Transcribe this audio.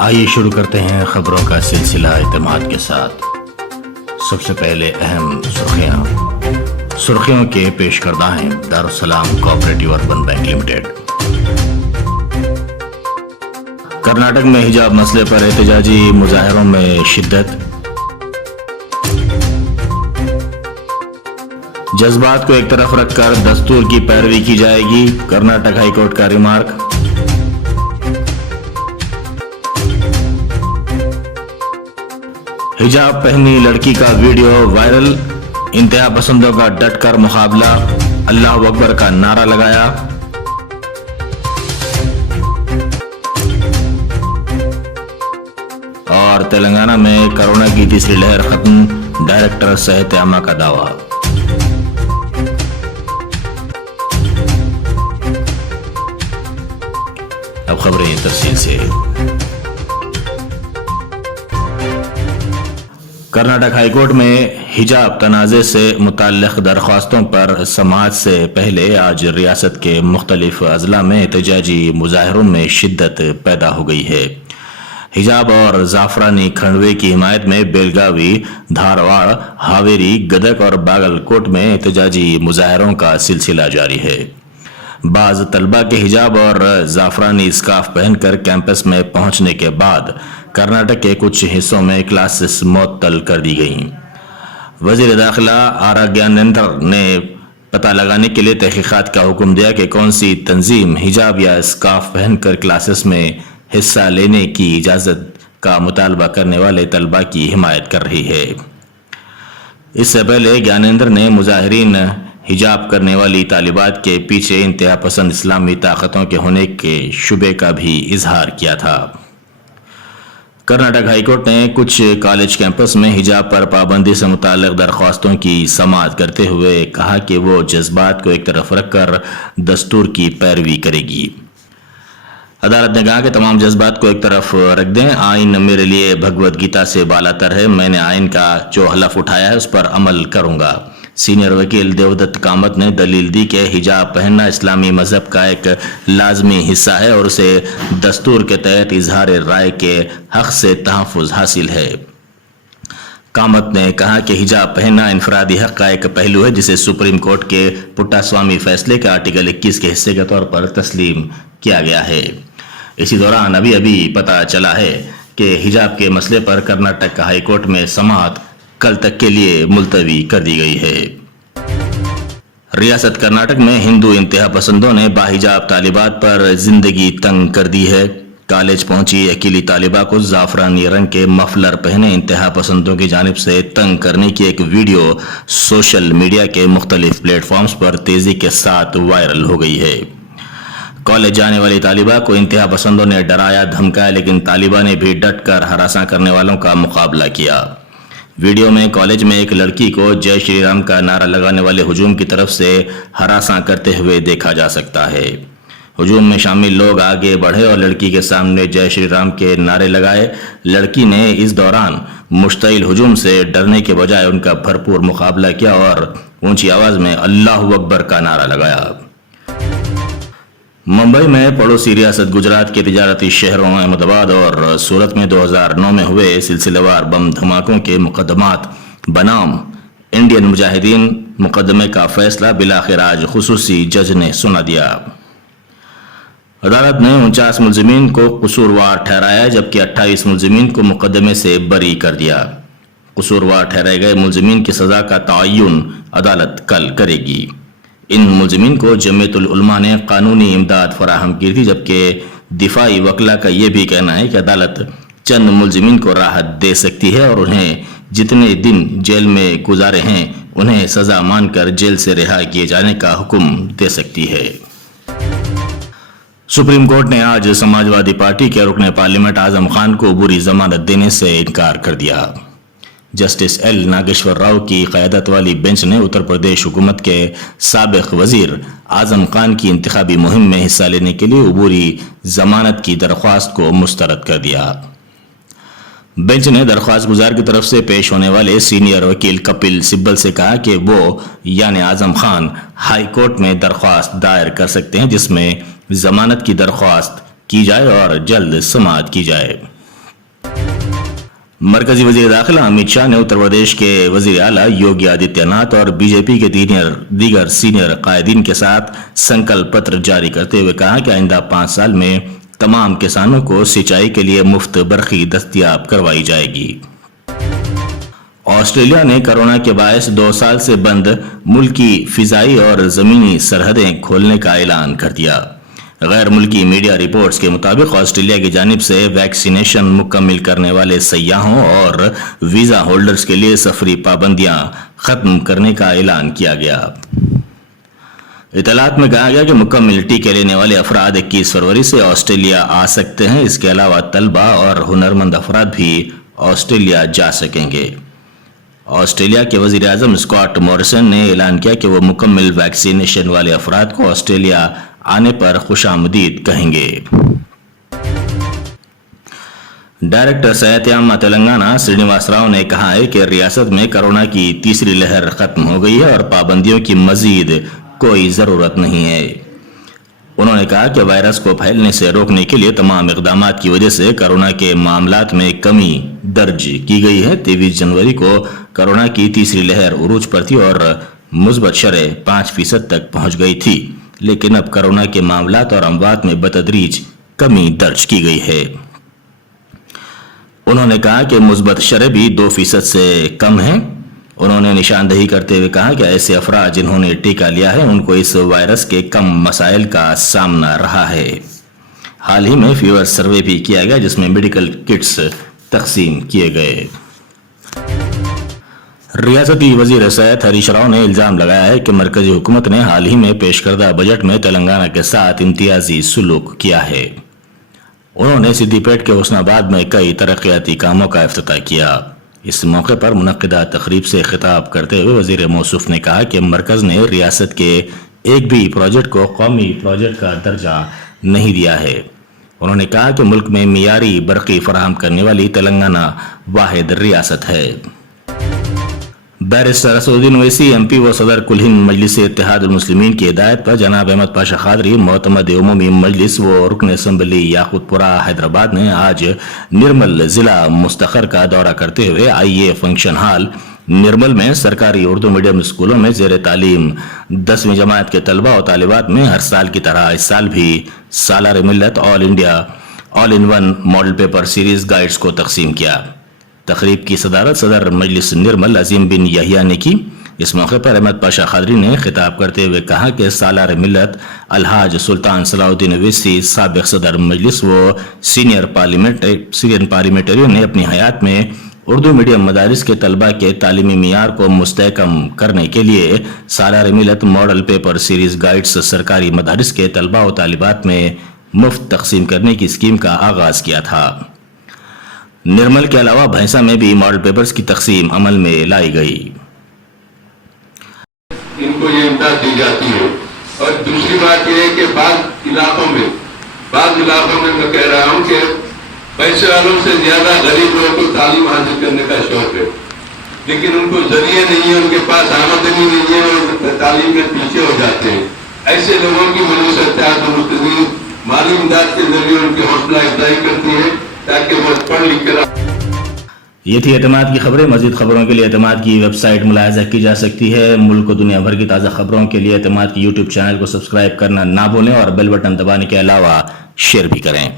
آئیے شروع کرتے ہیں خبروں کا سلسلہ اعتماد کے ساتھ۔ سب سے پہلے اہم سرخیوں کے پیش کردہ ہیں Darussalam cooperative urban bank limited. Karnataka میں حجاب مسئلے پر احتجاجی مظاہروں میں شدت۔ جذبات کو ایک طرف رکھ کر دستور کی پیروی کی جائے گی، کرناٹک ہائی کورٹ کا ریمارک۔ حجاب پہنی لڑکی کا ویڈیو وائرل، انتہا پسندوں کا ڈٹ کر مقابلہ، اللہ اکبر کا نعرہ لگایا۔ اور تلنگانہ میں کورونا کی تیسری لہر ختم، ڈائریکٹر صحت عامہ کا دعویٰ۔ اب خبریں تفصیل سے۔ کرناٹک ہائی کورٹ میں حجاب تنازع سے متعلق درخواستوں پر سماعت سے پہلے آج ریاست کے مختلف اضلاع میں احتجاجی مظاہروں میں شدت پیدا ہو گئی ہے۔ حجاب اور زعفرانی کھنڈوے کی حمایت میں بیلگاوی، دھارواڑ، ہاویری، گدک اور باگل کوٹ میں احتجاجی مظاہروں کا سلسلہ جاری ہے۔ بعض طلبہ کے حجاب اور زعفرانی اسکارف پہن کر کیمپس میں پہنچنے کے بعد کرناٹک کے کچھ حصوں میں کلاسز معطل کر دی گئیں۔ وزیر داخلہ آر گیانیندر نے پتہ لگانے کے لیے تحقیقات کا حکم دیا کہ کون سی تنظیم حجاب یا اسکارف پہن کر کلاسز میں حصہ لینے کی اجازت کا مطالبہ کرنے والے طلبہ کی حمایت کر رہی ہے۔ اس سے پہلے گیانیندر نے مظاہرین حجاب کرنے والی طالبات کے پیچھے انتہا پسند اسلامی طاقتوں کے ہونے کے شبے کا بھی اظہار کیا تھا۔ کرناٹک ہائی کورٹ نے کچھ کالج کیمپس میں حجاب پر پابندی سے متعلق درخواستوں کی سماعت کرتے ہوئے کہا کہ وہ جذبات کو ایک طرف رکھ کر دستور کی پیروی کرے گی۔ عدالت نے کہا کہ تمام جذبات کو ایک طرف رکھ دیں، آئین میرے لیے بھگوت گیتا سے بالاتر ہے، میں نے آئین کا جو حلف اٹھایا ہے اس پر عمل کروں گا۔ سینئر وکیل دیودت کامت نے دلیل دی کہ حجاب پہننا اسلامی مذہب کا ایک لازمی حصہ ہے اور اسے دستور کے تحت اظہار رائے کے حق سے تحفظ حاصل ہے۔ کامت نے کہا کہ حجاب پہننا انفرادی حق کا ایک پہلو ہے جسے سپریم کورٹ کے پٹا سوامی فیصلے کے آرٹیکل 21 کے حصے کے طور پر تسلیم کیا گیا ہے۔ اسی دوران ابھی پتہ چلا ہے کہ حجاب کے مسئلے پر کرناٹک ہائی کورٹ میں سماعت کل تک کے لیے ملتوی کر دی گئی ہے۔ ریاست کرناٹک میں ہندو انتہا پسندوں نے باحجاب طالبات پر زندگی تنگ کر دی ہے۔ کالج پہنچی اکیلی طالبہ کو زعفرانی رنگ کے مفلر پہنے انتہا پسندوں کی جانب سے تنگ کرنے کی ایک ویڈیو سوشل میڈیا کے مختلف پلیٹ فارمز پر تیزی کے ساتھ وائرل ہو گئی ہے۔ کالج جانے والی طالبہ کو انتہا پسندوں نے ڈرایا دھمکایا، لیکن طالبہ نے بھی ڈٹ کر ہراساں کرنے والوں کا مقابلہ کیا۔ ویڈیو میں کالج میں ایک لڑکی کو جے شری رام کا نعرہ لگانے والے ہجوم کی طرف سے ہراساں کرتے ہوئے دیکھا جا سکتا ہے۔ ہجوم میں شامل لوگ آگے بڑھے اور لڑکی کے سامنے جے شری رام کے نعرے لگائے۔ لڑکی نے اس دوران مشتعل ہجوم سے ڈرنے کے بجائے ان کا بھرپور مقابلہ کیا اور اونچی آواز میں اللہ اکبر کا نعرہ لگایا۔ ممبئی میں پڑوسی ریاست گجرات کے تجارتی شہروں احمد آباد اور سورت میں 2009 میں ہوئے سلسلہ وار بم دھماکوں کے مقدمات بنام انڈین مجاہدین مقدمے کا فیصلہ بالآخر آج خصوصی جج نے سنا دیا۔ عدالت نے 49 ملزمین کو قصوروار ٹھہرایا جبکہ 28 ملزمین کو مقدمے سے بری کر دیا۔ قصوروار ٹھہرائے گئے ملزمین کی سزا کا تعین عدالت کل کرے گی۔ ان ملزمین کو جمعیت العلماء نے قانونی امداد فراہم کی تھی، جبکہ دفاعی وکلا کا یہ بھی کہنا ہے کہ عدالت چند ملزمین کو راحت دے سکتی ہے اور انہیں جتنے دن جیل میں گزارے ہیں انہیں سزا مان کر جیل سے رہا کیے جانے کا حکم دے سکتی ہے۔ سپریم کورٹ نے آج سماجوادی پارٹی کے رکن پارلیمنٹ اعظم خان کو عبوری ضمانت دینے سے انکار کر دیا۔ جسٹس ایل ناگیشور راؤ کی قیادت والی بینچ نے اتر پردیش حکومت کے سابق وزیر اعظم خان کی انتخابی مہم میں حصہ لینے کے لیے عبوری ضمانت کی درخواست کو مسترد کر دیا۔ بینچ نے درخواست گزار کی طرف سے پیش ہونے والے سینئر وکیل کپل سبل سے کہا کہ وہ یعنی اعظم خان ہائی کورٹ میں درخواست دائر کر سکتے ہیں جس میں ضمانت کی درخواست کی جائے اور جلد سماعت کی جائے۔ مرکزی وزیر داخلہ امت شاہ نے اتر پردیش کے وزیر اعلیٰ یوگی آدتیہ ناتھ اور بی جے پی کے دیگر سینئر قائدین کے ساتھ سنکلپ پتر جاری کرتے ہوئے کہا کہ آئندہ 5 سال میں تمام کسانوں کو سینچائی کے لیے مفت برقی دستیاب کروائی جائے گی۔ آسٹریلیا نے کرونا کے باعث 2 سال سے بند ملکی فضائی اور زمینی سرحدیں کھولنے کا اعلان کر دیا۔ غیر ملکی میڈیا رپورٹس کے مطابق آسٹریلیا کی جانب سے ویکسینیشن مکمل کرنے والے سیاحوں اور ویزا ہولڈرز کے لیے سفری پابندیاں ختم کرنے کا اعلان کیا گیا۔ اطلاعات میں کہا گیا کہ مکمل ٹیکے لینے والے افراد 21 فروری سے آسٹریلیا آ سکتے ہیں۔ اس کے علاوہ طلبہ اور ہنرمند افراد بھی آسٹریلیا جا سکیں گے۔ آسٹریلیا کے وزیر اعظم اسکاٹ موریسن نے اعلان کیا کہ وہ مکمل ویکسینیشن والے افراد کو آسٹریلیا آنے پر خوش آمدید کہیں گے۔ ڈائریکٹر صحت عامہ تلنگانہ سرینواس راؤ نے کہا ہے کہ ریاست میں کرونا کی تیسری لہر ختم ہو گئی ہے اور پابندیوں کی مزید کوئی ضرورت نہیں ہے۔ انہوں نے کہا کہ وائرس کو پھیلنے سے روکنے کے لیے تمام اقدامات کی وجہ سے کرونا کے معاملات میں کمی درج کی گئی ہے۔ 23 جنوری کو کرونا کی تیسری لہر عروج پر تھی اور مثبت شرح 5% تک پہنچ گئی تھی، لیکن اب کرونا کے معاملات اور اموات میں بتدریج کمی درج کی گئی ہے۔ انہوں نے کہا کہ مثبت شرح بھی 2% سے کم ہے۔ انہوں نے نشاندہی کرتے ہوئے کہا کہ ایسے افراد جنہوں نے ٹیکہ لیا ہے ان کو اس وائرس کے کم مسائل کا سامنا رہا ہے۔ حال ہی میں فیور سروے بھی کیا گیا جس میں میڈیکل کٹس تقسیم کیے گئے۔ ریاستی وزیر صحت ہریش راؤ نے الزام لگایا ہے کہ مرکزی حکومت نے حال ہی میں پیش کردہ بجٹ میں تلنگانہ کے ساتھ امتیازی سلوک کیا ہے۔ انہوں نے سدھی پیٹ کے حسن آباد میں کئی ترقیاتی کاموں کا افتتاح کیا۔ اس موقع پر منعقدہ تقریب سے خطاب کرتے ہوئے وزیر موصوف نے کہا کہ مرکز نے ریاست کے ایک بھی پروجیکٹ کو قومی پروجیکٹ کا درجہ نہیں دیا ہے۔ انہوں نے کہا کہ ملک میں معیاری برقی فراہم کرنے والی تلنگانہ واحد ریاست ہے۔ بیرسٹر اسد الدین اویسی ایم پی و صدر کل ہند مجلس اتحاد المسلمین کی ہدایت پر جناب احمد پاشا قادری معتمد عمومی مجلس و رکن اسمبلی یاقوت پورہ حیدرآباد نے آج نرمل ضلع مستقر کا دورہ کرتے ہوئے آئی فنکشن ہال نرمل میں سرکاری اردو میڈیم اسکولوں میں زیر تعلیم 10ویں جماعت کے طلبہ و طالبات میں ہر سال کی طرح اس سال بھی Salar Millat All India all in one model paper series guides کو تقسیم کیا۔ تقریب کی صدارت صدر مجلس نرمل عظیم بن یحییٰ نے کی۔ اس موقع پر احمد پاشا قادری نے خطاب کرتے ہوئے کہا کہ سالار ملت الحاج سلطان صلاح الدین اویسی سابق صدر مجلس و سینئر پارلیمنٹرین نے اپنی حیات میں اردو میڈیم مدارس کے طلبہ کے تعلیمی معیار کو مستحکم کرنے کے لیے سالار ملت ماڈل پیپر سیریز گائیڈز سرکاری مدارس کے طلبہ و طالبات میں مفت تقسیم کرنے کی اسکیم کا آغاز کیا تھا۔ نرمل کے علاوہ بھینسا میں بھی ماڈل پیپرز کی تقسیم عمل میں لائی گئی۔ ان کو یہ امداد دی جاتی ہے۔ اور دوسری بات یہ ہے کہ بعض علاقوں میں میں کہہ رہا ہوں کہ پیسے والوں سے زیادہ غریب لوگوں کو تعلیم حاصل کرنے کا شوق ہے، لیکن ان کو ذریعے نہیں ہے، ان کے پاس آمدنی نہیں ہے اور تعلیم میں پیچھے ہو جاتے ہیں۔ ایسے لوگوں کی مجلس اتحاد المسلمین مالی امداد کے ذریعے ان کی حوصلہ افزائی کرتی ہے تاکہ وہ پڑھ لکھ کر۔ یہ تھی اعتماد کی خبریں۔ مزید خبروں کے لیے اعتماد کی ویب سائٹ ملاحظہ کی جا سکتی ہے۔ ملک و دنیا بھر کی تازہ خبروں کے لیے اعتماد کی یوٹیوب چینل کو سبسکرائب کرنا نہ بھولیں اور بیل بٹن دبانے کے علاوہ شیئر بھی کریں۔